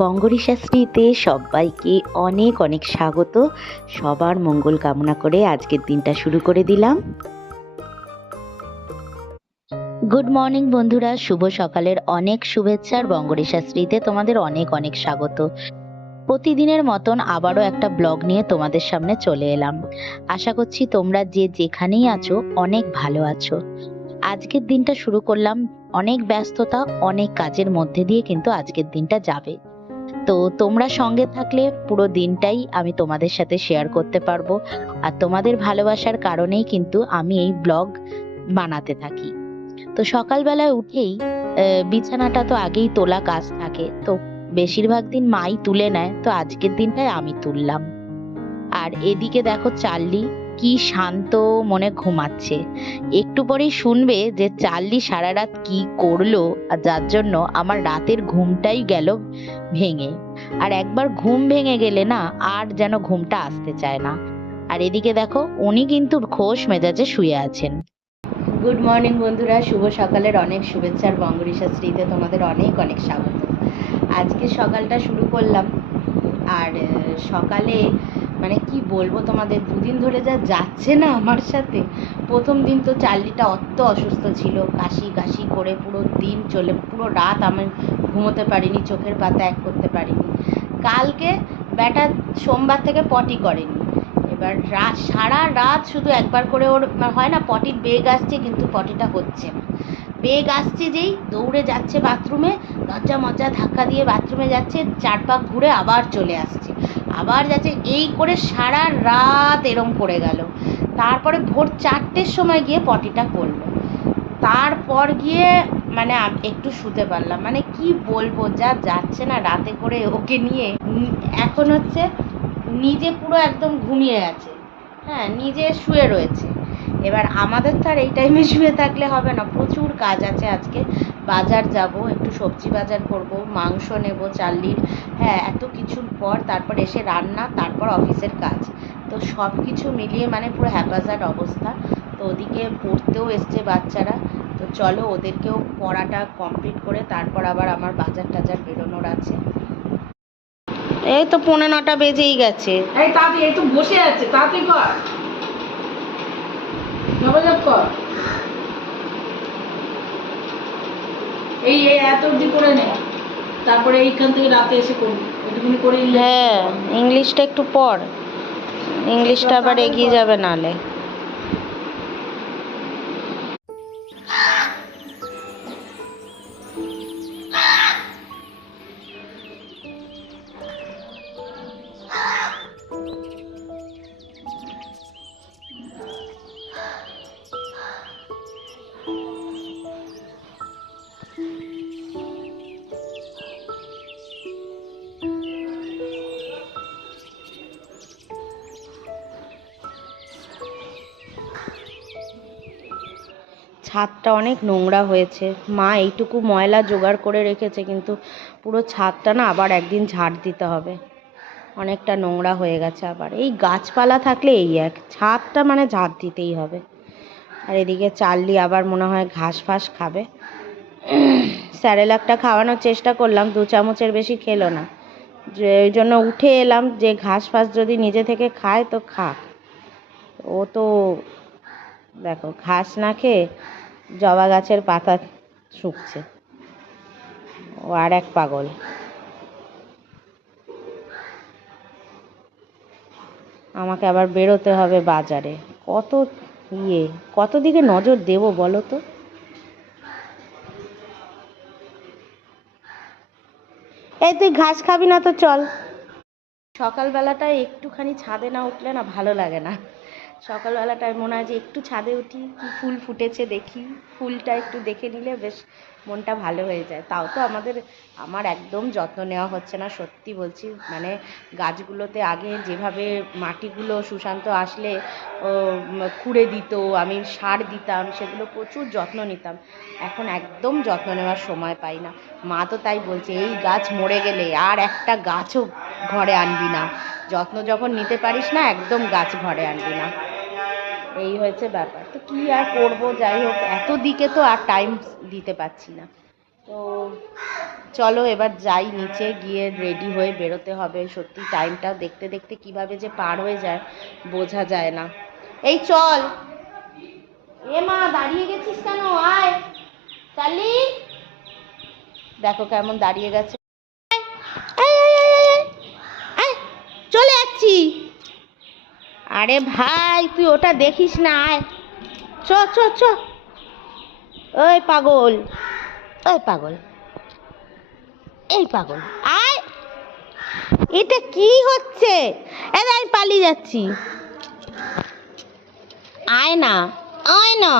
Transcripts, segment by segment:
বঙ্গরিশাশ্রীতে সবাইকে অনেক অনেক স্বাগত। সবার মঙ্গল কামনা করে আজকের দিনটা শুরু করে দিলাম। গুড মর্নিং বন্ধুরা, শুভ সকালের অনেক শুভেচ্ছা। আর বঙ্গরিশাশ্রীতে তোমাদের অনেক অনেক স্বাগত। প্রতিদিনের মতন আবারও একটা ব্লগ নিয়ে তোমাদের সামনে চলে এলাম। আশা করছি তোমরা যে যেখানেই আছো অনেক ভালো আছো। আজকের দিনটা শুরু করলাম অনেক ব্যস্ততা, অনেক কাজের মধ্যে দিয়ে, কিন্তু আজকের দিনটা যাবে। তো তোমরা সঙ্গে থাকলে পুরো দিনটাই আমি তোমাদের সাথে শেয়ার করতে পারবো। আর তোমাদের ভালোবাসার কারণেই কিন্তু আমি এই ব্লগ বানাতে থাকি। তো সকালবেলায় উঠেই বিছানাটা তো আগেই তোলা কাজ থাকে, তো বেশিরভাগ দিন মাই তুলে নেয়, তো আজকের দিনটাই আমি তুললাম। আর এদিকে দেখো চার্লি কি শান্ত মনে ঘুমাচ্ছে। একটু পরেই শুনবে যে চার্লি সারা রাত কি করলো, আর যার জন্য আমার রাতের ঘুমটাই গেল ভেঙে। আর একবার ঘুম ভেঙে গেলে না আর যেন ঘুমটা আসতে চায় না। আর এদিকে দেখো উনি কিন্তু খোশ মেজাজে শুয়ে আছেন। গুড মর্নিং বন্ধুরা, শুভ সকালের অনেক শুভেচ্ছার বঙ্গরিশাশ্রীতে তোমাদের অনেক অনেক স্বাগত। আজকে সকালটা শুরু করলাম। আর সকালে মানে কি বলবো তোমাদের, দুদিন ধরে যা যাচ্ছে না আমার সাথে। প্রথম দিন তো চার্লিটা অত অসুস্থ ছিল, কাশি কাশি করে পুরো দিন চলে, পুরো রাত আমি ঘুমোতে পারিনি, চোখের পাতা এক করতে পারিনি। কালকে ব্যাটা সোমবার থেকে পটি করেনি। এবার সারা রাত শুধু একবার করে ওর হয় না, পটির বেগ আসছে কিন্তু পটিটা হচ্ছে না। বেগ আসছে যেই দৌড়ে যাচ্ছে বাথরুমে, দরজা মজ্জা ধাক্কা দিয়ে বাথরুমে যাচ্ছে, 4 পাক ঘুরে আবার চলে আসছে, আবার যাচ্ছে, এই করে সারা রাত এরম করে গেল। তারপরে ভোর 4টের সময় গিয়ে পটিটা করলো। তারপর গিয়ে মানে একটু শুতে পারলাম। মানে কি বলবো, যা যাচ্ছে না রাতে করে ওকে নিয়ে। এখন হচ্ছে নিজে পুরো একদম ঘুমিয়ে আছে, হ্যাঁ নিজে শুয়ে রয়েছে। এবার আমাদের তো আর এই টাইমে শুয়ে থাকলে হবে না, প্রচুর কাজ আছে আজকে। বাজার যাব, একটু সবজি বাজার করব, মাংস নেব চার্লির, হ্যাঁ এত কিছুর পর তারপর এসে রান্না, তারপর অফিসের কাজ। তো সব কিছু মিলিয়ে মানে পুরো হ্যাপাজার্ড অবস্থা। তো ওদিকে পড়তেও এসছে বাচ্চারা, তো চলো ওদেরকেও পড়াটা কমপ্লিট করে তারপর আবার আমার বাজার টাজার বেরোনোর আছে। এই তো 9:45 বেজেই গেছে। এই তাড়াতাড়ি, এই তো বসে আছে, তাড়াতাড়ি কর, ঝপাঝপ কর। এই এই এত অবধি করে নে, তারপরে এইখান থেকে রাতে এসে করবি, ওইটুকুনি করে হ্যাঁ ইংলিশটা একটু পড়, ইংলিশটা আবার এগিয়ে যাবে নালে। ছাদটা অনেক নোংরা হয়েছে, মা এইটুকু ময়লা জোগাড় করে রেখেছে, কিন্তু পুরো ছাদটা না আবার একদিন ঝাড় দিতে হবে, অনেকটা নোংরা হয়ে গেছে। আবার এই গাছপালা থাকলে এই এক, ছাদটা মানে ঝাড় দিতেই হবে। আর এদিকে চার্লি আবার মনে হয় ঘাস ফাস খাবে। স্যারেলাকটা খাওয়ানোর চেষ্টা করলাম, 2 চামচের বেশি খেলো না, যে ওই জন্য উঠে এলাম যে ঘাস ফাস যদি নিজে থেকে খায় তো খাক। ও তো দেখো ঘাস না খেয়ে জবা গাছের পাতা শুকছে, ও আর এক পাগল। আমাকে আবার বেরোতে হবে বাজারে, কত কত দিকে নজর দেবো বলো তো। এই তুই ঘাস খাবি না তো চল। সকালবেলাটায় একটুখানি ছাদে না উঠলে না ভালো লাগে না। সকালবেলাটায় মনে হয় যে একটু ছাদে উঠি, কি ফুল ফুটেছে দেখি, ফুলটা একটু দেখে নিলে বেশ মনটা ভালো হয়ে যায়। তাও তো আমার একদম যত্ন নেওয়া হচ্ছে না, সত্যি বলছি। মানে গাছগুলোতে আগে যেভাবে মাটিগুলো সুশান্ত আসলে খুঁড়ে দিত, আমি সার দিতাম, সেগুলো প্রচুর যত্ন নিতাম। এখন একদম যত্ন নেওয়ার সময় পাই না। মা তো তাই বলছে, এই গাছ মরে গেলে আর একটা গাছও ঘরে আনবি না, যত্ন যখন নিতে পারিস না একদম গাছ ঘরে আনবি না। এই হয়েছে ব্যাপার। তো কী আর করবো, যাই হোক এত দিকে তো আর টাইম দিতে পারছি না। তো চলো এবার যাই, নিচে গিয়ে রেডি হয়ে বেরোতে হবে। সত্যি টাইমটা দেখতে দেখতে কিভাবে যে পার হয়ে যায় বোঝা যায় না। এই চল। এ মা, দাঁড়িয়ে গেছিস কেন? আয় চালি। দেখো কেমন দাঁড়িয়ে গেছে। আয়, আয়, আয়, আয়, আয়, আয়, চলে যাচ্ছি। আরে ভাই, তুই ওটা দেখিস না, আয়। চ চ চ। ওই পাগল, ওই পাগল, এই পাগল, আয়। এটা কি হচ্ছে? আমি পালিয়ে যাচ্ছি। আয় না, আয় না,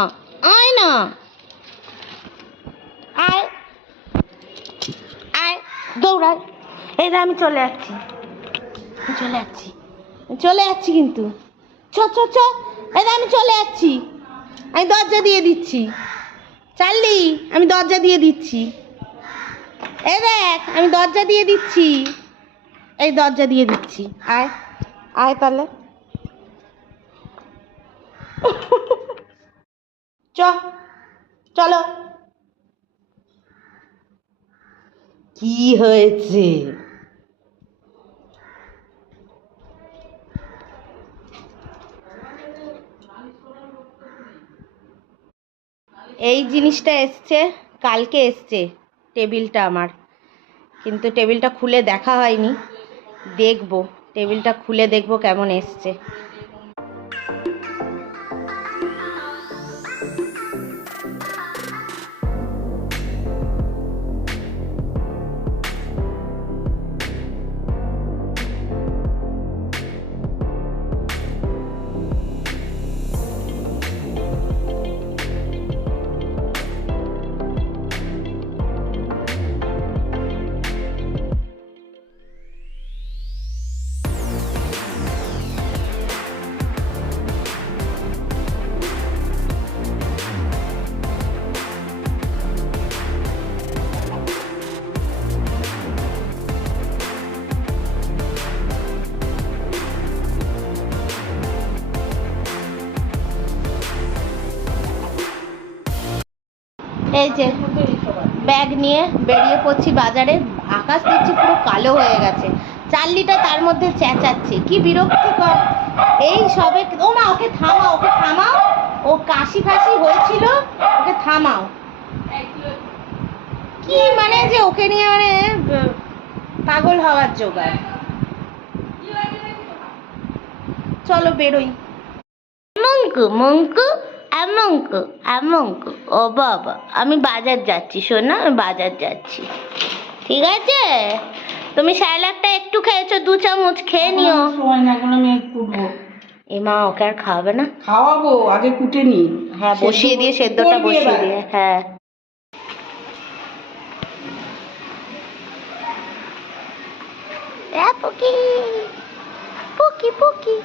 আয় না, আয়, আয়, দৌড়ায়। এই আমি চলে যাচ্ছি, চলে যাচ্ছি, চলে যাচ্ছি কিন্তু। চ চ চ। এই আমি চলে যাচ্ছি, আমি দরজা দিয়ে দিচ্ছি। চাললি, আমি দরজা দিয়ে দিচ্ছি। এই দেখ, আমি দরজা দিয়ে দিচ্ছি, এই দরজা দিয়ে দিচ্ছি। আয়, আয় তাহলে। চ, চলো। কি হয়েছে? এই জিনিসটা এসছে, কালকে এসছে টেবিলটা আমার, কিন্তু টেবিলটা খুলে দেখা হয়নি। দেখবো, টেবিলটা খুলে দেখবো কেমন এসছে। এই যে ব্যাগ নিয়ে বেরিয়ে পড়ছি বাজারে। আকাশ দেখছি পুরো কালো হয়ে গেছে। চার্লিটা তার মধ্যে চেঁচাচ্ছে, কি বিরক্তিকর। এই সবে, ও মা, ওকে থামাও, ওকে থামাও। ও কাশি ফাশি হয়েছিল, ওকে থামাও। কি মানে যে ওকে নিয়ে মানে পাগল হওয়ার জোগাড়। চলো বেরোই। মঙ্কু মঙ্কু, আমঙ্কু আমঙ্কু। ও বাবা, আমি বাজার যাচ্ছি সোনা, আমি বাজার যাচ্ছি। ঠিক আছে, তুমি স্যালাডটা একটু খেয়েছো, 2 চামচ খেয়ে নিও। সময় না, এখন আমি কুটবো। এ মা, ওকে আর খাওয়াবে না? খাওয়াবো, আগে কুটে নি। হ্যাঁ, বসিয়ে দিয়ে, সেদ্ধটা বসিয়ে দিয়ে। হ্যাঁ, পুকি পুকি পুকি।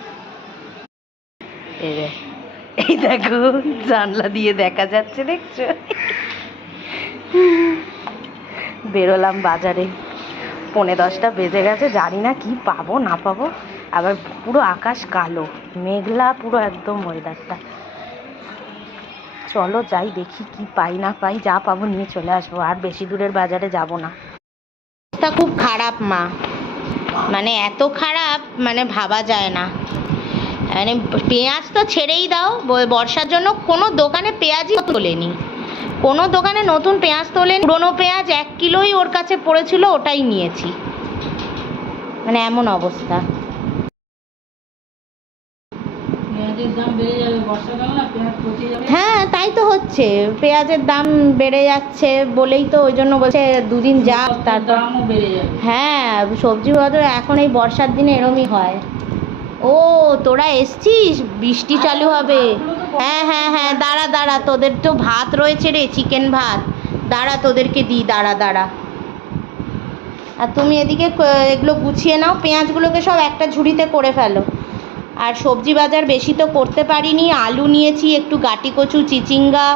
এই দেখো, জানলা দিয়ে দেখা যাচ্ছে, দেখছো? বেরোলাম বাজারে, 9:45 বেজে গেছে। জানি না কি পাবো না পাবো। আবার পুরো আকাশ কালো, মেঘলা পুরো একদম ওয়েদারটা। চলো যাই, দেখি কি পাই না পাই, যা পাবো নিয়ে চলে আসবো। আর বেশি দূরের বাজারে যাব না। তা খুব খারাপ মা, মানে এত খারাপ মানে ভাবা যায় না। মানে পেঁয়াজ তো ছেড়েই দাও, বর্ষার জন্য কোনো দোকানে পেঁয়াজই তোলেনি, কোনো দোকানে নতুন পেঁয়াজ তোলেনি। পুরোনো পেঁয়াজ 1 কিলোই ওর কাছে পড়েছিল, ওটাই নিয়েছি। মানে এমন অবস্থা। পেঁয়াজের দাম বেড়ে যাবে, বর্ষাকাল না, পেঁয়াজ পচে যাবে। হ্যাঁ, তাই তো হচ্ছে, পেঁয়াজের দাম বেড়ে যাচ্ছে বলেই তো ওই জন্য বলছে 2 দিন যাক, তারপর দামও বেড়ে যাবে। হ্যাঁ, সবজি বাজার এখন এই বর্ষার দিনে এরমই হয়। ও, তোরা এসছিস, বৃষ্টি চালু হবে। হ্যাঁ হ্যাঁ হ্যাঁ, দাঁড়া দাঁড়া, তোদের তো ভাত রয়েছে রে, চিকেন ভাত। দাঁড়া, তোদেরকে দিই, দাঁড়া দাঁড়া। আর তুমি এদিকে এগুলো গুছিয়ে নাও, পেঁয়াজগুলোকে সব একটা ঝুড়িতে করে ফেলো। আর সবজি বাজার বেশি তো করতে পারিনি। আলু নিয়েছি, একটু গাটি কচু, চিচিঙ্গা,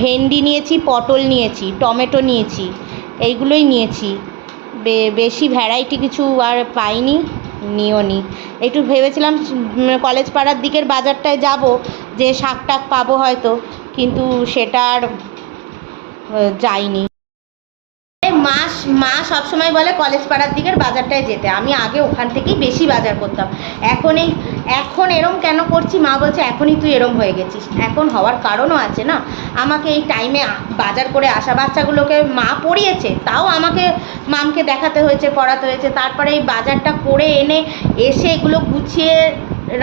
ভেন্ডি নিয়েছি, পটল নিয়েছি, টমেটো নিয়েছি, এইগুলোই নিয়েছি। বেশি ভ্যারাইটি কিছু আর পাইনি, নিও নি। একটু ভেবেছিলাম কলেজ পাড়ার দিকের বাজারটায় যাব, যে শাক টাক পাবো হয়তো, কিন্তু সেটা আর যাইনি। মাস মা সবসময় বলে কলেজ পাড়ার দিকের বাজারটায় যেতে, আমি আগে ওখান থেকেই বেশি বাজার করতাম। এখন এরম কেন করছি, মা বলছে এখনই তুই এরম হয়ে গেছিস। এখন হওয়ার কারণও আছে না, আমাকে এই টাইমে বাজার করে আসা, বাচ্চাগুলোকে মা পড়িয়েছে, তাও আমাকে মামকে দেখাতে হয়েছে, পড়াতে হয়েছে, তারপরে এই বাজারটা করে এনে এসে এগুলো গুছিয়ে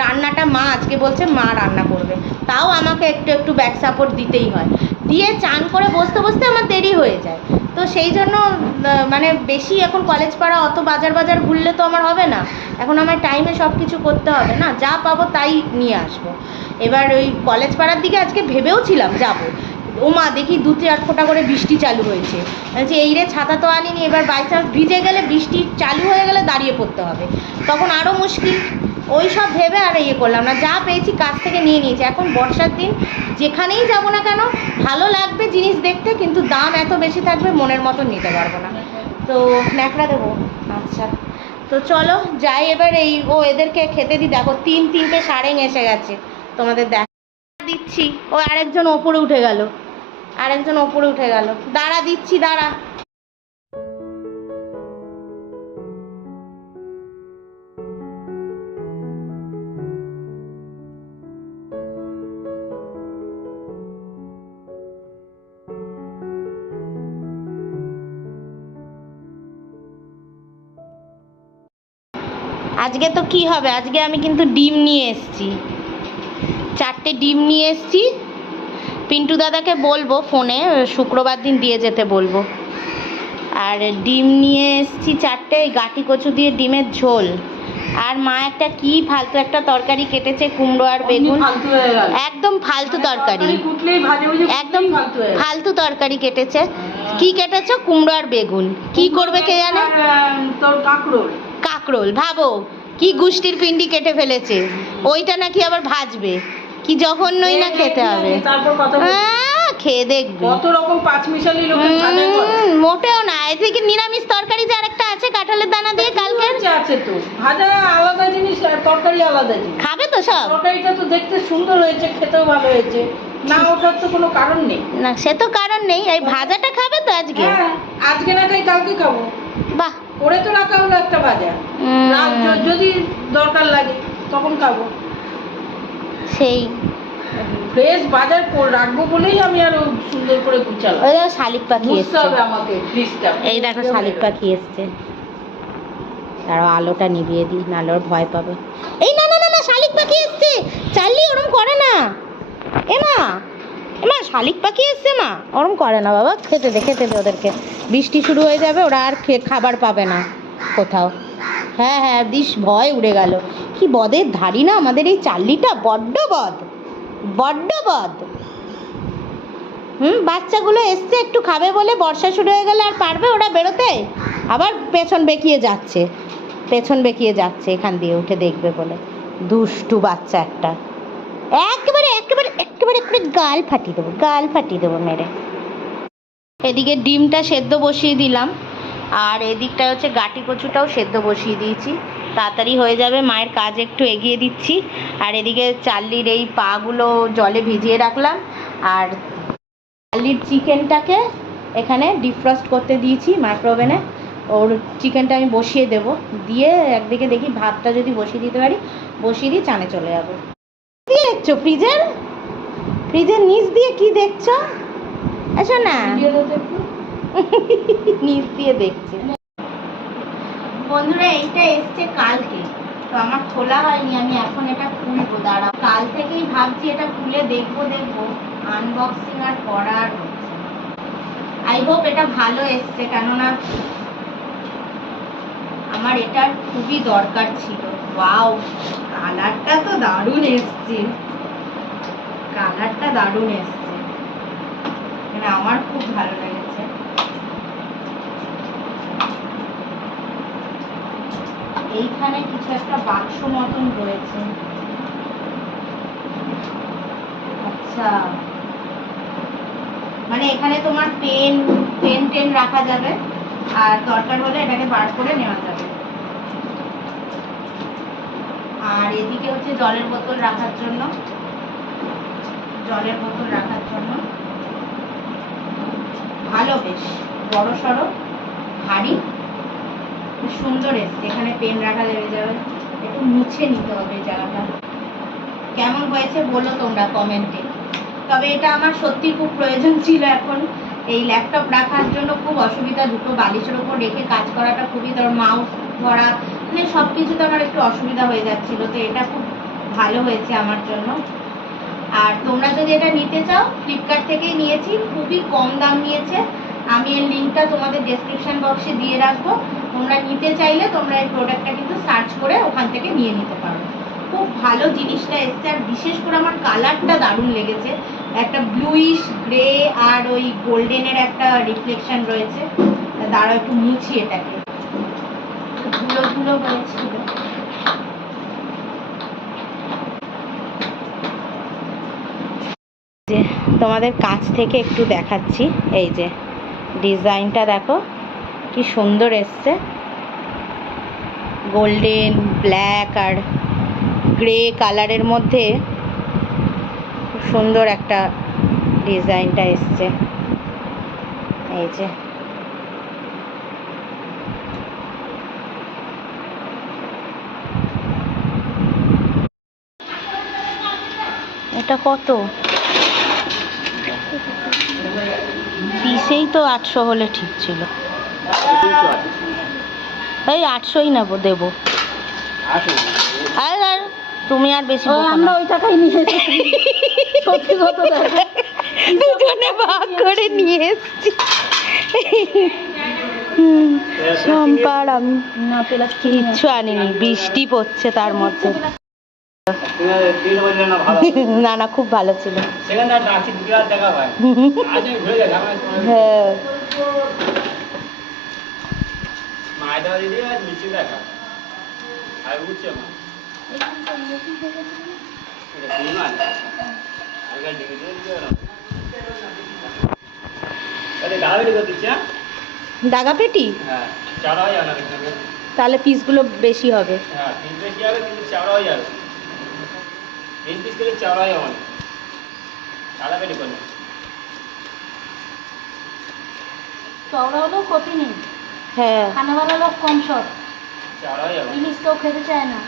রান্নাটা মা আজকে বলছে মা রান্না করবে, তাও আমাকে একটু একটু ব্যাক সাপোর্ট দিতেই হয়। দিয়ে চান করে বসতে বসতে আমার দেরি হয়ে যায়। তো সেই জন্য মানে বেশি এখন কলেজ পাড়া অত বাজার ঘুরলে তো আমার হবে না, এখন আমার টাইমে সব কিছু করতে হবে না, যা পাবো তাই নিয়ে আসবো। এবার ওই কলেজ পাড়ার দিকে আজকে ভেবেও ছিলাম যাবো, ও মা দেখি 2-4 ফোঁটা করে বৃষ্টি চালু হয়েছে, বলছি এই রে ছাতা তো আনিনি, এবার বাই চান্স ভিজে গেলে, বৃষ্টি চালু হয়ে গেলে দাঁড়িয়ে পড়তে হবে, তখন আরও মুশকিল। ওই সব ভেবে আর ইয়ে করলাম না, যা পেয়েছি কাছ থেকে নিয়ে নিয়েছি। এখন বর্ষার দিন যেখানেই যাবো না কেন ভালো লাগবে জিনিস দেখতে, কিন্তু দাম এত বেশি থাকবে মনের মতো নিতে পারবো না, তো ন্যাকড়া দেবো। আচ্ছা তো চলো যাই এবার, এদেরকে খেতে দিই। দেখো 3-3টে সারেং এসে গেছে, তোমাদের দিচ্ছি। ও আরেকজন ওপরে উঠে গেল, দাঁড়া দিচ্ছি, দাঁড়া। আজকে তো কি হবে, আজকে আমি কিন্তু ডিম নিয়ে এসেছি, 4টে ডিম নিয়ে এসেছি। পিন্টু দাদাকে বলবো ফোনে শুক্রবার দিন দিয়ে যেতে বলবো। আর ডিম নিয়ে এসেছি 4টে, গাঁটি কচু দিয়ে ডিমের ঝোল। আর মা একটা কি ফালতু একটা তরকারি কেটেছে, কুমড়ো আর বেগুন, একদম ফালতু তরকারি, একদম ফালতু তরকারি কেটেছে। কি কেটেছো? কুমড়ো আর বেগুন। কি করবে কে জানে? তোর কাকরোল, ভাবো কি গুষ্টির পিন্ডি কেটে ফেলেছে, ওইটা নাকি আবার ভাজবে, কি জঘন্যই না খেতে হবে। খেয়ে দেখবে কত রকম পাঁচমিশালি লোকে ভাজা করে। মোটেও না, এদিকে নিরামিষ তরকারি যে আরেকটা আছে কাঁঠালের দানা দিয়ে কালকে আছে, তো ভাজা আলাদা জিনিস আর তরকারি আলাদা জিনিস। খাবে তো সব? তরকারিটা তো দেখতে সুন্দর হয়েছে, খেতেও ভালো হয়েছে, না ওঠার তো কোনো কারণ নেই। না সে তো কারণ নেই, এই ভাজাটা খাবে তো আজকে? আজকে না খাই কালকে খাবো। বাহ, করে তো রাখা হলো একটা ভাজা, যদি দরকার লাগে তখন খাবো। সেই ফ্রেশ বাজার রাখবো বলেই আমি আরো সুন্দর করে গুছালাম। ওই দেখো শালিক পাখি এসছে, আমাকে ফ্রিজটা, এই দেখো শালিক পাখি এসছে। তারও আলোটা নিভিয়ে দিই, নাহলে ওর ভয় পাবে। এই না না না না, শালিক পাখি এসছে, চার্লি ওরম করে না। এমা শালিক পাখি এসছে, মা ওরম করে না বাবা, খেতে দে ওদেরকে, বৃষ্টি শুরু হয়ে যাবে, ওরা আর খাবার পাবে না কোথাও। হ্যাঁ দিস, ভয় উড়ে গেল। কি বদের ধারি না আমাদের এই চার্লিটা, বড্ড বদ। বাচ্চাগুলো এসছে একটু খাবে বলে, বর্ষা শুরু হয়ে গেলে আর পারবে ওরা বেরোতে? আবার পেছন বেঁকিয়ে যাচ্ছে এখান দিয়ে উঠে দেখবে বলে, দুষ্টু বাচ্চা একটা। একেবারে গাল ফাটিয়ে দেবো মেরে। এদিকে ডিমটা সেদ্ধ বসিয়ে দিলাম, আর এদিকটা হচ্ছে গাঁটি কচুটাও সেদ্ধ বসিয়ে দিয়েছি, তাড়াতাড়ি হয়ে যাবে। মায়ের কাজ একটু এগিয়ে দিচ্ছি। আর এদিকে চার্লির এই পাগুলো জলে ভিজিয়ে রাখলাম, আর চার্লির চিকেনটাকে এখানে ডিফ্রস্ট করতে দিয়েছি মাইক্রোওভেনে। ওর চিকেনটা আমি বসিয়ে দেব, দিয়ে একদিকে দেখি ভাতটা যদি বসিয়ে দিতে পারি, বসিয়ে দিয়ে চানে চলে যাবো। কি দেখছো ফ্রিজের নিচ দিয়ে? কি দেখছো? আচ্ছা না, নিচ দিয়ে দেখছি। বন্ধুরা এইটা এসছে কালকে, তো আমার খোলা হয়নি, আমি এখন এটা খুলবো, দাঁড়াও। কাল থেকেই ভাবছি এটা খুলে দেখবো, আনবক্সিং আর করার। আই হোপ এটা ভালো এসছে, কেননা আমার এটার খুবই দরকার ছিল। ওয়াও, কালারটা তো দারুণ এসছে, মানে আমার খুব ভালো লেগেছে। এইখানে কিছু একটা বাক্স মতন রয়েছে। আচ্ছা, মানে এখানে তোমার পেন রাখা যাবে, আর দরকার হলে এটাকে বার করে নেওয়া যাবে। আর এদিকে হচ্ছে জলের বোতল রাখার জন্য, ভালো, বেশ বড় সড়ো, ভারী, খুব সুন্দর এসছে। এখানে পেন রাখা যাবে যাবে, একটু মুছে নিতে হবে এই জায়গাটা। কেমন হয়েছে বলো তোমরা কমেন্টে। তবে এটা আমার সত্যি খুব প্রয়োজন ছিল এখন, এই ল্যাপটপ রাখার জন্য খুব অসুবিধা, দুটো বালিশের ওপর রেখে কাজ করাটা খুবই, ধর মাউস ধরা মানে সব কিছুতে আমার একটু অসুবিধা হয়ে যাচ্ছিল, তো এটা খুব ভালো হয়েছে আমার জন্য। আর তোমরা যদি এটা নিতে চাও, ফ্লিপকার্ট থেকেই নিয়েছি, খুবই কম দাম নিয়েছে। আমি এর লিঙ্কটা তোমাদের ডেসক্রিপশন বক্সে দিয়ে রাখবো, তোমরা নিতে চাইলে তোমরা এই প্রোডাক্টটা কিন্তু সার্চ করে ওখান থেকে নিয়ে নিতে পারো। খুব ভালো জিনিসটা এসছে, আর বিশেষ করে আমার কালারটা দারুণ লেগেছে, একটা ব্লুইশ গ্রে আর ওই গোল্ডেনের একটা রিফ্লেকশন রয়েছে। দাঁড়াও একটু মুছি এটাকে, ধুলো ধুলো হয়েছিল। যে তোমাদের কাছ থেকে একটু দেখাচ্ছি, এই যে ডিজাইনটা দেখো কি সুন্দর এসছে, গোল্ডেন ব্ল্যাক আর গ্রে কালারের মধ্যে খুব সুন্দর একটা ডিজাইনটা এসছে। এই যে এটা কত পিসেই তো 800 হলে ঠিক ছিল। এই 800ই নেবো, দেবো। আর আর তুমি আর বেশি আমরা ওই টাকাই নিয়ে সত্যি কত দুজনে ভাগ করে নিয়ে এসছি। সম্পার আমি কিচ্ছু আনিনি, বৃষ্টি পড়ছে তার মধ্যে। না না, খুব ভালো ছিল। হ্যাঁ দাগা পেটি, তাহলে পিসগুলো বেশি হবে। চওড়া হলেও ক্ষতি নেই, হ্যাঁ খানেওয়ালা লোক কম সব, ইলিশ কেউ খেতে চায় না।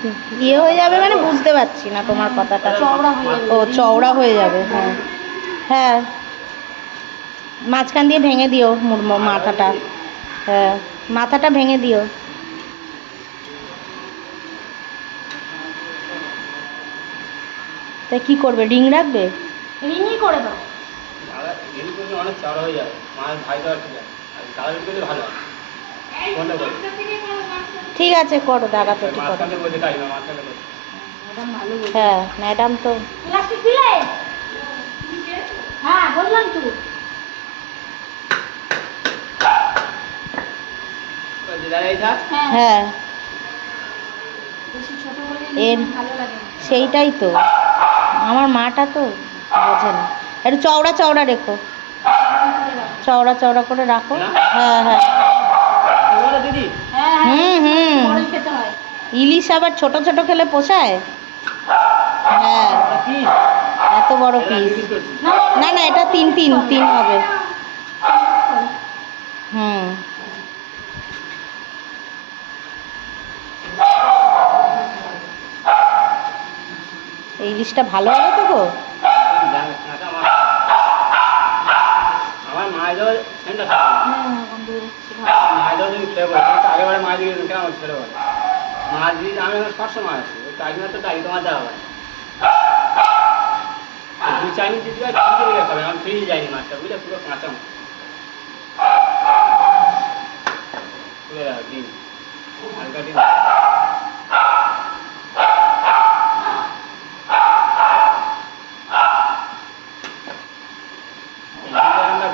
ইয়ে হয়ে যাবে মানে বুঝতে পারছি না তোমার কথাটা। চওড়া হয়ে যাবে। ও চওড়া হয়ে যাবে, হ্যাঁ হ্যাঁ, মাঝখান দিয়ে ভেঙে দিও মাথাটা, হ্যাঁ মাথাটা ভেঙে দিও। তা কি করবে, রিং রাখবে? রিংই করে দাও। অনেক চড়া হয়ে যাবে, মাছ ভাই দেওয়ার ঠিক আছে, আর করলে ভালো হয়। ঠিক আছে করো, দাগা পেটি করো। মাঝখানে বসে কাজ না, মাঝখানে বসে। হ্যাঁ ম্যাডাম তো প্লাস্টিক দিলে? হ্যাঁ বললাম তো। হ্যাঁ বেশি ছোট হলে এর ভালো লাগে না। সেইটাই তো, আমার মাটা তো বোঝে না। একটু চওড়া চওড়া রেখো, চওড়া চওড়া করে রাখো। হ্যাঁ হ্যাঁ দিদি হ্যাঁ হুম হুম, বড়ই খেতে হয়। ইলিশ আবার ছোট ছোট খেলে পোষায়? হ্যাঁ এত বড় পিস না, না এটা তিন তিন তিন হবে। হুম এই ইলিশটা ভালো হবে তো গো? আমার মায়ের দেওয়া সেন্টার মায়ের দেওয়া যদি খেয়ে বলে আগেবারে মাছ দিয়ে কেন আমার ছেলে বলে মাছ দিয়ে আমি এখন 500 মাছ আছে, ওই টাইমে তো টাইম তোমার দেওয়া হয়। দু চাইনিজ যদি হয় ফ্রিজে রেখে খাবে, আমার ফ্রিজে যায়নি মাছটা, বুঝলে পুরো কাঁচা মাছ। তুলে দাও ডিম, হালকা ডিম।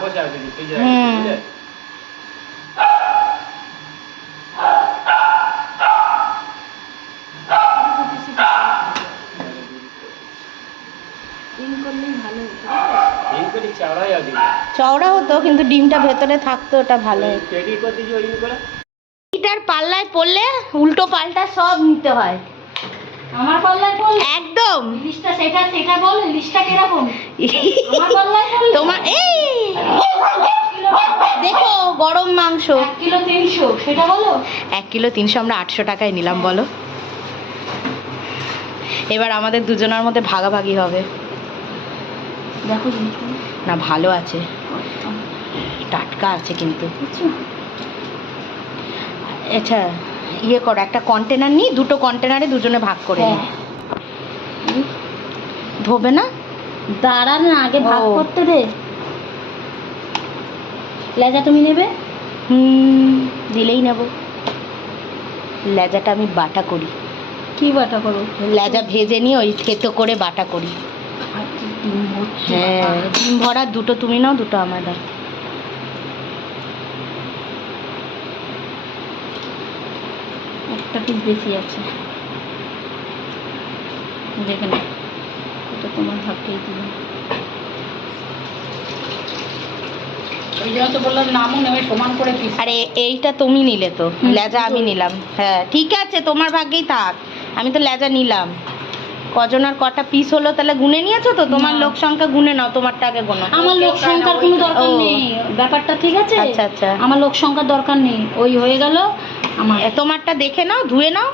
বসে আছে ফ্রিজে রাখি, বুঝলে? চওড়া হতো কিন্তু ডিমটা ভেতরে থাকতো, ওটা ভালো। এটার পাল্লায় পড়লে উল্টো পাল্টা সব নিতে হয়। আমার পাল্লায় বল একদম লিস্টটা, সেটা বল লিস্টটা কিরকম? আমার পাল্লায় বল তোমার এই 10 কিলো দেখো গরম মাংস 1 কিলো 300, সেটা বলো। 1 কিলো 300 আমরা 800 টাকায় নিলাম বলো। এবার আমাদের দুজনের মধ্যে ভাগাভাগি হবে। দেখো জিনিসগুলো। না ভালো আছে, টাটকা আছে কিন্তু। আচ্ছা ইয়ে করো, একটা কন্টেনার নিই, দুটো কন্টেনারে দুজনে ভাগ করে নিই। ধোবে না? দাঁড়া না, আগে ভাগ ও। করতে দে। লেজা তুমি নেবে? দিলেই নেব। লেজাটা আমি বাটা করি। কি বাটা করো? লেজা ভেজে নিয়ে ওই থেতো করে বাটা করি। হ্যাঁ ডিম ভরা দুটো তুমি নাও, দুটো আমার দাও। একটা পিস বেশি আছে, দেখে না, এটা তোমার ভাগকেই দিলাম। ওই জন্য তো বললাম নামও নেবে সমান করে পিস। আরে এইটা তুমি নিলে তো, লেজা আমি নিলাম। হ্যাঁ ঠিক আছে, তোমার ভাগ্যেই থাক, আমি তো লেজা নিলাম। কজনের কটা পিস হলো তাহলে গুনে নিয়েছো তো? তোমার না। লোক সংখ্যা গুনে নাও, তোমারটা আগে গোনো। আমার লোক সংখ্যার কোনো দরকার ও। নেই, ব্যাপারটা ঠিক আছে। আচ্ছা আচ্ছা, আমার লোক সংখ্যার দরকার নেই, ওই হয়ে গেল আমার। তোমারটা দেখে নাও, ধুয়ে নাও।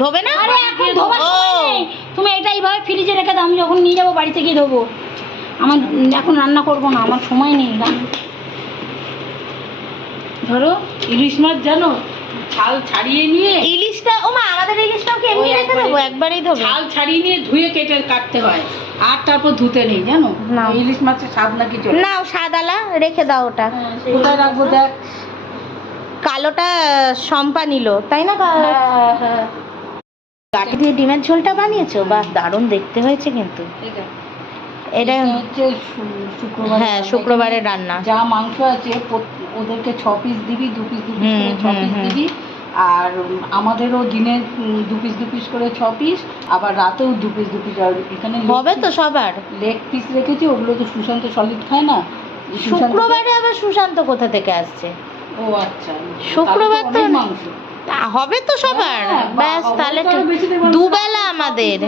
ধোবে না? আরে এখন ধোবার ও। সময় নেই, তুমি এটা এইভাবে ফ্রিজে রেখে দাও, আমি যখন নিয়ে যাবো বাড়িতে গিয়ে ধোবো। আমার এখন রান্না করবো না, আমার সময় নেই। ধরো ইলিশ মাছ জানো, ছাল ছাড়িয়ে নিয়ে, ইলিশটা, ও মা আমাদের ইলিশটাও কি এমনি ওই রেখে দেবো? একবারেই ধোবে? ছাল ছাড়িয়ে নিয়ে ধুয়ে কেটে কাটতে হয়, আর তারপর ধুতে নেই জানো। না। ইলিশ মাছের স্বাদ নাকি চলে। নাও সাদালা রেখে দাও ওটা। কোথায় রাখবো দেখ। কালোটা শম্পা নিল তাই না? হ্যাঁ। কাঠি দিয়ে ডিমের ঝোলটা বানিয়েছো, বাহ দারুণ দেখতে হয়েছে কিন্তু। এটা হচ্ছে শুক্রবার। হ্যাঁ শুক্রবারের রান্না। যা মাংস আছে ওদেরকে 6 পিস দিবি, 2 পিস 2 পিস হুম, করে 6 পিস হুম, দিবি। আর আমাদেরও দিনে 2 পিস 2 পিস করে 6 পিস, আবার রাতেও 2 পিস 2 পিস। আর এখানে হবে তো সবার? লেগ পিস রেখেছি, ওগুলো তো সুশান্ত সলিড খায় না। শুক্রবারে আবার সুশান্ত কোথা থেকে আসছে? ও আচ্ছা, শুক্রবার তো অনেক মাংস। হবে তো সবার। হ্যাঁ, ব্যাস তাহলে ওদের তো আরো বেশি দেবো। দুবেলা আমাদের।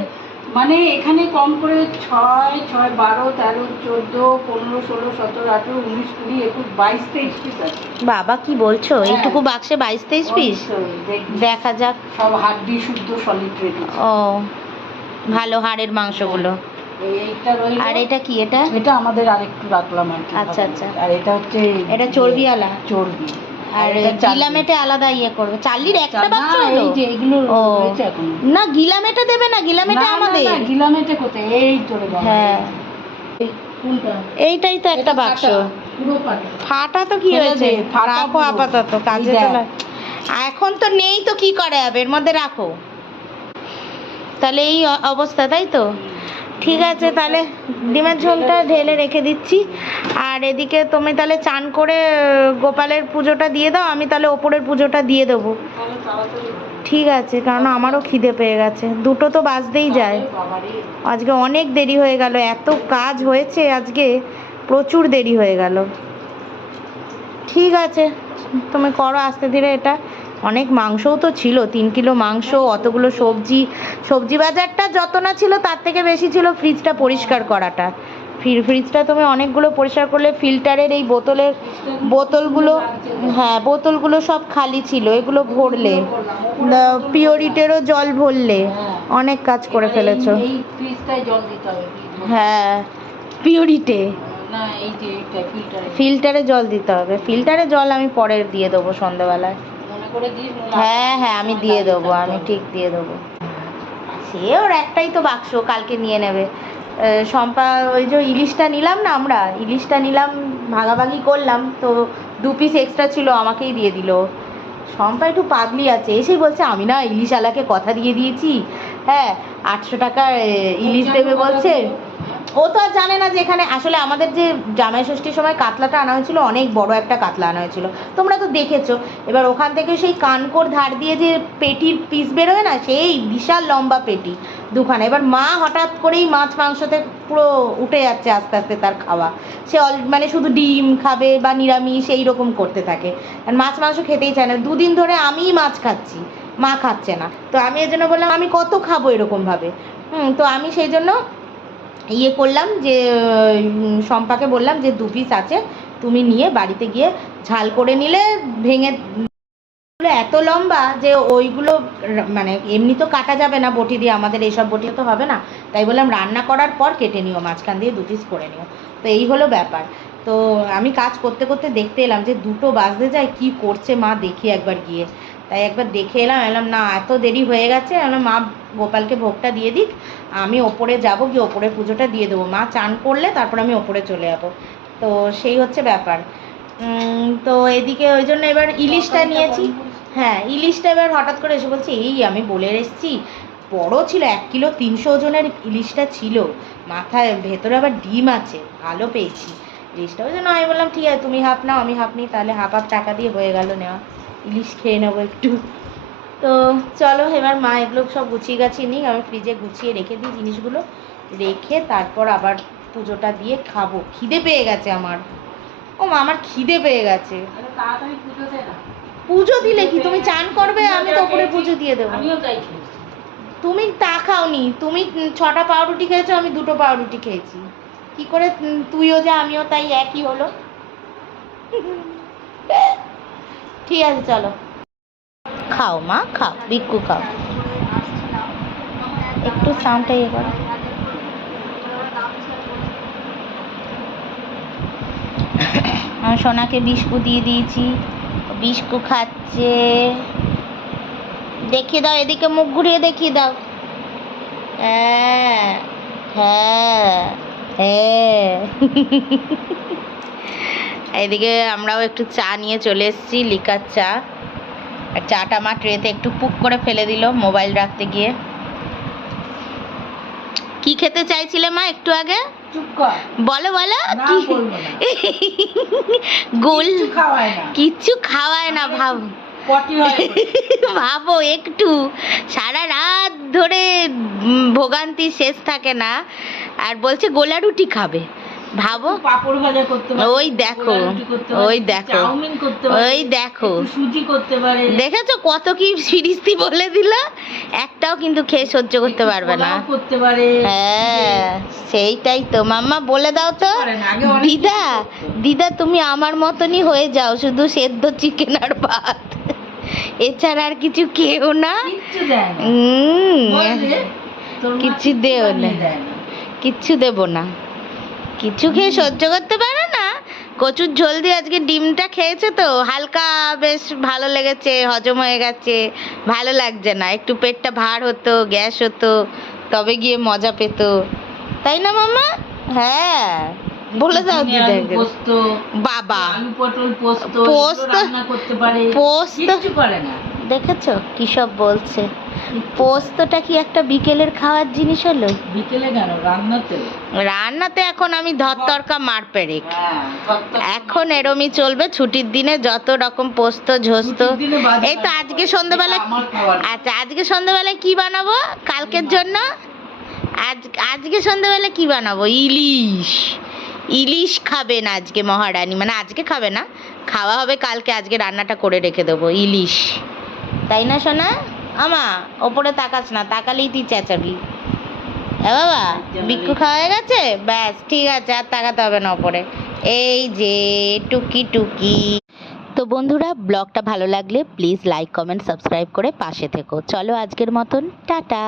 মানে এখানে কম করে 6 6 12 13 14 15 16 17 18 19 20 21 22 23 পিস আছে। বাবা কি বলছো? হ্যাঁ। এইটুকু বাক্সে 22-23 পিস? অবশ্যই, দেখবি। দেখা যাক। সব হাড্ডি শুদ্ধ সলিড রেখেছি। ও ভালো, হাড়ের মাংসগুলো। এইটা রইলো। আর এটা কি? এটা এটা আমাদের আরেকটু রাখলাম আর কি। আচ্ছা, আচ্ছা। আর এটা হচ্ছে এটা চর্বিওয়ালা? চর্বি। আর এটা চাল। গিলামেটে আলাদা ইয়ে করবে? চার্লির একটা না, বাক্স হলো? এই যে এগুলো ও রয়েছে এখন। না গিলামেটে দেবে না, গিলামেটে আমাদের। না, গিলামেটে কোথায়? এই তোরে বাবা। হ্যাঁ কোনটা? এইটাই তো একটা এটা বাক্স। ফাটা, পুরো ফাটা। ফাটা তো কি ফেলে হয়েছে? দে, ফাটা রাখো পুরো। আপাতত, কাজে এই তো দেখ। না- এখন তো নেই তো কি করে হবে, এর মধ্যে রাখো। তাহলে এই অবস্থা তাই তো? ঠিক আছে তাহলে ডিমের ঝোলটা ঢেলে রেখে দিচ্ছি। আর এদিকে তুমি তাহলে চান করে গোপালের পুজোটা দিয়ে দাও, আমি তাহলে ওপরের পুজোটা দিয়ে দেবো। ঠিক আছে, কারণ আমারও খিদে পেয়ে গেছে, দুটো তো বাজতেই যায়। বাবারে। আজকে অনেক দেরি হয়ে গেল, এত কাজ হয়েছে আজকে, প্রচুর দেরি হয়ে গেল। ঠিক আছে তুমি করো আস্তে ধীরে। এটা অনেক মাংসও তো ছিল, 3 কিলো মাংস, অতগুলো সবজি। সবজি বাজারটা যত না ছিল তার থেকে বেশি ছিল ফ্রিজটা পরিষ্কার করাটা। ফ্রিজটা তুমি অনেকগুলো পরিষ্কার করলে, ফিল্টারের এই বোতলগুলো, হ্যাঁ বোতলগুলো সব খালি ছিল, এগুলো ভরলে, পিওরিটেরও জল ভরলে, অনেক কাজ করে ফেলেছো। এই ফ্রিজটায় জল দিতে হবে। হ্যাঁ পিওরিটে, না এই যে এইটা ফিল্টারে। ফিল্টারে জল দিতে হবে। ফিল্টারে জল আমি পরে দিয়ে দেবো সন্ধ্যাবেলায়। মনে করে দিস। হ্যাঁ হ্যাঁ আমি দিয়ে দেবো, আমি ঠিক দিয়ে দেবো। সে ওর একটাই তো বাক্স, কালকে নিয়ে নেবে। শম্পা ওই যে ইলিশটা নিলাম না, আমরা ইলিশটা নিলাম, ভাগাভাগি করলাম তো 2 পিস এক্সট্রা ছিল, আমাকেই দিয়ে দিল। শম্পা একটু পাগলি আছে, এসেই বলছে আমি না ইলিশওয়ালাকে কথা দিয়ে দিয়েছি, হ্যাঁ 800 টাকা ইলিশ দেবে বলছে। ও তো আর জানে না যে এখানে আসলে আমাদের যে জামাই ষষ্ঠীর সময় কাতলাটা আনা হয়েছিল, অনেক বড় একটা কাতলা আনা হয়েছিল, তোমরা তো দেখেছো। এবার ওখান থেকে সেই কানকোর ধার দিয়ে যে পেটির পিস বেরোয় না, সেই বিশাল লম্বা পেটি দুখানা। এবার মা হঠাৎ করেই মাছ মাংসতে পুরো উঠে যাচ্ছে আস্তে আস্তে তার খাওয়া। সে মানে শুধু ডিম খাবে বা নিরামিষ এই রকম করতে থাকে, আর মাছ মাংস খেতেই চায় না। 2 দিন ধরে আমিই মাছ খাচ্ছি, মা খাচ্ছে না। তো আমি এর জন্য বললাম আমি কত খাবো এরকমভাবে। তো আমি সেই জন্য ইয়ে করলাম যে শম্পাকে বললাম যে 2 পিস আছে, তুমি নিয়ে বাড়িতে গিয়ে ঝাল করে নিলে ভেঙে এত লম্বা যে ওইগুলো মানে এমনি তো কাটা যাবে না বটি দিয়ে, আমাদের এইসব বটি তো হবে না, তাই বললাম রান্না করার পর কেটে নিও, মাঝখান দিয়ে 2 পিস করে নিও। তো এই হলো ব্যাপার। তো আমি কাজ করতে করতে দেখতে এলাম যে 2টো বাজতে যায়, কি করছে মা দেখি একবার গিয়ে, তাই একবার দেখে এলাম না এত দেরি হয়ে গেছে, মা গোপালকে ভোগটা দিয়ে দিক, আমি ওপরে যাব, গিয়ে ওপরে পুজোটা দিয়ে দেবো, মা চান করলে তারপর আমি ওপরে চলে যাবো। তো সেই হচ্ছে ব্যাপার। তো এদিকে ওই জন্য এবার ইলিশটা নিয়েছি। হ্যাঁ, ইলিশটা এবার হঠাৎ করে এসে বলছে এই আমি বলে এসেছি, বড় ছিল, 1 কিলো 300 ওজনের ইলিশটা ছিল, মাথায় ভেতরে আবার ডিম আছে, ভালো পেয়েছি ইলিশটা। ওই জন্য আমি বললাম ঠিক আছে তুমি হাফ নাও আমি হাফ নিই, তাহলে হাফ টাকা দিয়ে হয়ে গেল নেওয়া, ইলিশ খেয়ে নেবো একটু। তো চলো এবার মা এগুলো সব গুছিয়ে গাছিয়ে নিই, আমি ফ্রিজে গুছিয়ে রেখে দিই জিনিসগুলো, রেখে তারপর আবার পুজোটা দিয়ে খাবো, খিদে পেয়ে গেছে আমার। ও মা আমার খিদে পেয়ে গেছে। তাড়াতাড়ি পুজো দে না। পুজো দিলে কি তুমি চান করবে, আমি তো ওপরে পুজো দিয়ে দেবো। আমিও তাই খেয়েছি। তুমি তা খাওনি, তুমি 6টা পাউরুটি খেয়েছো, আমি 2টো পাউরুটি খেয়েছি, কি করে তুইও যা আমিও তাই একই হলো। ঠিক আছে চলো খাও মা খাও, বিক্কু খাও, একটু সাউন্ডটা ইয়ে করো। আমি সোনাকে বিস্কুট দিয়ে দিয়েছি, বিস্কুট খাচ্ছে, দেখিয়ে দাও এদিকে, মুখ ঘুরিয়ে দেখিয়ে দাও। হ্যাঁ হ্যাঁ হ্যাঁ। এদিকে আমরাও একটু চা নিয়ে চলে এসেছি, লিকার চা, আর চাটা মা ট্রেতে একটু পুক করে ফেলে দিল মোবাইল রাখতে গিয়ে। কি খেতে চাইছিলে মা একটু আগে? চুপ কর। বলো বলো না, কি? বলবো না। গোল কিচ্ছু খাওয়ায় না। কিচ্ছু খাওয়ায় না, ভাবো পটি হয় বলে। ভাবো একটু, সারা রাত ধরে ভোগান্তি শেষ থাকে না, আর বলছে গোলা রুটি খাবে, ভাবো। পাপড় ভাজা করতে পারে, ওই দেখো, গোলা রুটি করতে পারে, ওই দেখো, চাউমিন করতে পারে, ওই দেখো, একটু সুজি করতে পারে, দেখেছো কত কি ফিরিস্তি বলে দিল, একটাও কিন্তু খেয়ে সহ্য করতে একটু পারবে না। পোলাও করতে পারে। হ্যাঁ সেইটাই তো, মাম্মা বলে দাও তো। পারে না, আগে অনেক দিদা কিছু করতো। দিদা তুমি আমার মতনই হয়ে যাও, শুধু সেদ্ধ চিকেন আর ভাত, এছাড়া আর কিছু খেও না। কিচ্ছু দেয় না। বল রে, তোর মা কিচ্ছু দেও না, বানিয়ে দেয় না। কিচ্ছু দেবো না, কিছু খেয়ে সহ্য করতে পারে না। কচুর ঝোল দিয়ে আজকে ডিমটা খেয়েছে তো হালকা বেশ ভালো লেগেছে, হজম হয়ে গেছে, ভালো লাগছে না, একটু পেটটা ভার হতো, গ্যাস হতো, তবে গিয়ে মজা পেত, তাই না মামা? হ্যাঁ বলে দাও ঝিঙে আলু দিদাকে। পোস্ত, বাবা আলু পটল পোস্ত, পোস্ত, এগুলো রান্না করতে পারে, পোস্ত কিচ্ছু পারে না। দেখেছো কি সব বলছে। পোস্তটা কি একটা বিকেলের খাওয়ার জিনিস হলো? বিকেলে কেন, রান্নাতে। রান্নাতে এখন আমি ধরতরকা মার পেরেক, হ্যাঁ, সপ্তাহে এখন এরমই চলবে, ছুটির দিনে যত রকম পোস্ত ঝোস্ত। ছুটির দিনে বাজার এই তো আজকে সন্ধ্যাবেলা, এটা আমার খাবার। আচ্ছা আজকে সন্ধ্যাবেলায় কি বানাবো কালকের জন্য? আজকে সন্ধ্যাবেলা কি বানাবো? ইলিশ। ইলিশ খাবেন আজকে মহারানী, মানে আজকে খাবে না, খাওয়া হবে কালকে, আজকে রান্নাটা করে রেখে দেবো ইলিশ, তাই না সোনা? আমা ওপরে তাকাস না, তাকালেই তুই চেঁচাবি। বাবা বিক্কু খাওয়া হয়ে গেছে, ব্যাস ঠিক আছে, আর তাকাতে হবে না ওপরে। এই যে টুকি টুকি। তো বন্ধুরা ব্লগটা ভালো লাগলে প্লিজ লাইক কমেন্ট সাবস্ক্রাইব করে পাশে থেকো। চলো আজকের মতন টাটা।